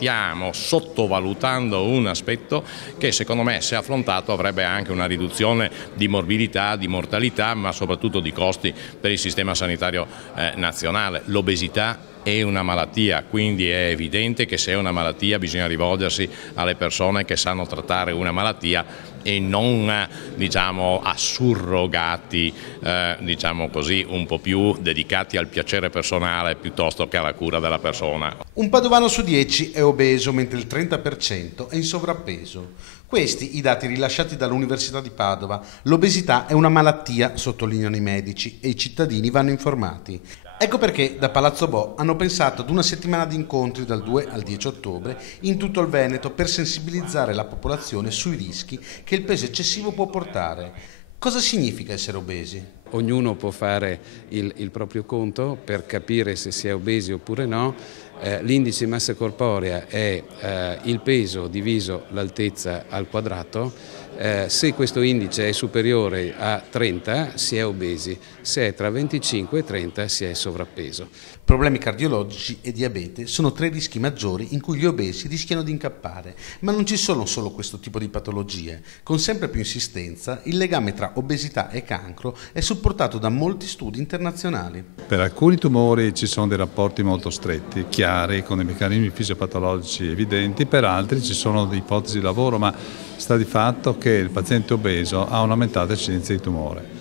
stiamo sottovalutando un aspetto che secondo me, se affrontato, avrebbe anche una riduzione di morbidità, di mortalità, ma soprattutto di costi per il sistema sanitario nazionale. L'obesità è una malattia, quindi è evidente che se è una malattia bisogna rivolgersi alle persone che sanno trattare una malattia e non a surrogati così un po' più dedicati al piacere personale piuttosto che alla cura della persona. Un padovano su 10 è obeso, mentre il 30% è in sovrappeso. Questi i dati rilasciati dall'Università di Padova. L'obesità è una malattia, sottolineano i medici, e i cittadini vanno informati. Ecco perché da Palazzo Bo hanno pensato ad una settimana di incontri dal 2 al 10 ottobre in tutto il Veneto per sensibilizzare la popolazione sui rischi che il peso eccessivo può portare. Cosa significa essere obesi? Ognuno può fare il proprio conto per capire se si è obesi oppure no. L'indice di massa corporea è il peso diviso l'altezza al quadrato. Se questo indice è superiore a 30 si è obesi, se è tra 25 e 30 si è sovrappeso. Problemi cardiologici e diabete sono tre rischi maggiori in cui gli obesi rischiano di incappare, ma non ci sono solo questo tipo di patologie. Con sempre più insistenza il legame tra obesità e cancro è supportato da molti studi internazionali. Per alcuni tumori ci sono dei rapporti molto stretti, chiari, con dei meccanismi fisiopatologici evidenti, per altri ci sono delle ipotesi di lavoro, ma sta di fatto che il paziente obeso ha un'aumentata incidenza di tumore.